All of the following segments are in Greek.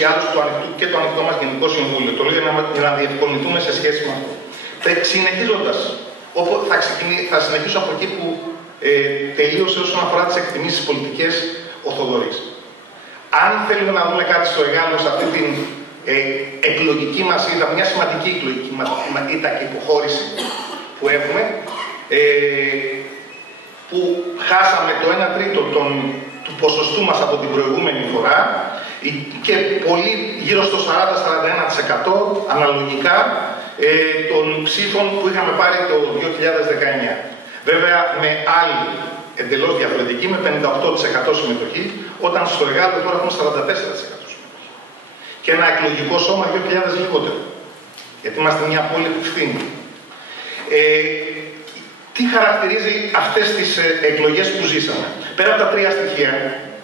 ή άλλως και το ανοιχτό μας Γενικό Συμβούλιο. Το λέω για να διευκολυνθούμε σε σχέση με αυτό. Συνεχίζοντας, θα συνεχίσω από εκεί που τελείωσε όσον αφορά τις εκτιμήσεις πολιτικές ο Θοδωρής. Αν θέλουμε να δούμε κάτι στο Εγάλο, σε αυτή την εκλογική μας ήττα, μια σημαντική εκλογική ήττα και υποχώρηση που έχουμε, που χάσαμε το 1 τρίτο του ποσοστού μας από την προηγούμενη φορά και πολύ γύρω στο 40-41% αναλογικά των ψήφων που είχαμε πάρει το 2019. Βέβαια με άλλη εντελώς διαφορετική, με 58% συμμετοχή, όταν στο Εγάλο τώρα έχουμε 44% συμμετοχή. Και ένα εκλογικό σώμα 2.000 λιγότερο. Γιατί είμαστε μια πόλη που φθήνει. Τι χαρακτηρίζει αυτές τις εκλογές που ζήσαμε? Πέρα από τα τρία στοιχεία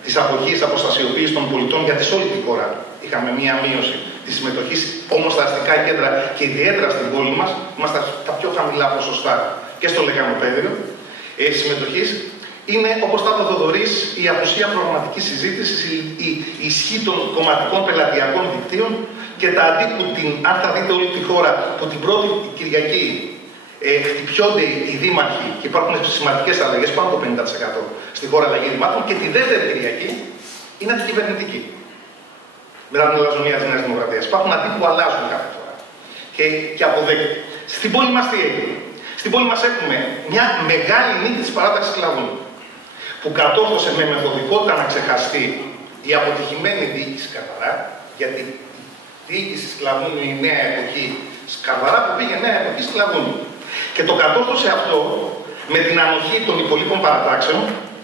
της αποχής, αποστασιοποίησης των πολιτών, γιατί σε όλη τη χώρα είχαμε μία μείωση της συμμετοχής, όμως στα αστικά κέντρα και ιδιαίτερα στην πόλη μας, είμαστε τα πιο χαμηλά ποσοστά και στο λεκανοπαίδιο συμμετοχής, είναι, όπως τα είπε ο Θοδωρής, η απουσία προγραμματικής συζήτησης, η ισχύ των κομματικών πελατειακών δικτύων και τα αντί που αν θα δείτε όλη τη χώρα, που την πρώτη Κυριακή χτυπιόνται οι δήμαρχοι και υπάρχουν σημαντικές αλλαγές, πάνω από 50% στη χώρα αλλαγή δημάτων, και τη δεύτερη Κυριακή είναι αντικυβερνητική. Μετά την ελαζονία της Νέας Δημοκρατίας. Υπάρχουν αντί που αλλάζουν κάθε φορά. Και αποδέκεται. Στην πόλη μας τι έγινε? Στην πόλη μας έχουμε μια μεγάλη νίκη της παράταξης Σκλαβούνι, που κατόρθωσε με μεθοδικότητα να ξεχαστεί η αποτυχημένη διοίκηση Σκαρβαρά, γιατί η διοίκηση Σκλαβούνι είναι η νέα εποχή Σκαρβαρά που πήγε νέα εποχή Σκλαβούνι. Και το κατόρθωσε αυτό με την ανοχή των υπολείπων παρατάξεων.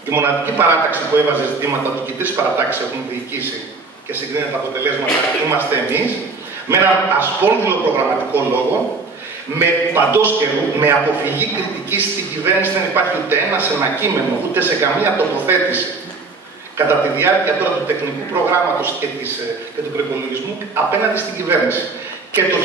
Η μοναδική παράταξη που έβαζε ζητήματα, που και τρεις παρατάξεις έχουν διοικήσει και συγκρίνεται τα αποτελέσματα, είμαστε εμείς, με έναν ασπόνδυλο προγραμματικό λόγο, με παντός καιρού, με αποφυγή κριτική στην κυβέρνηση. Δεν υπάρχει ούτε ένα σε ένα κείμενο, ούτε σε καμία τοποθέτηση κατά τη διάρκεια τώρα του τεχνικού προγράμματος και του προϋπολογισμού απέναντι στην κυβέρνηση. Και το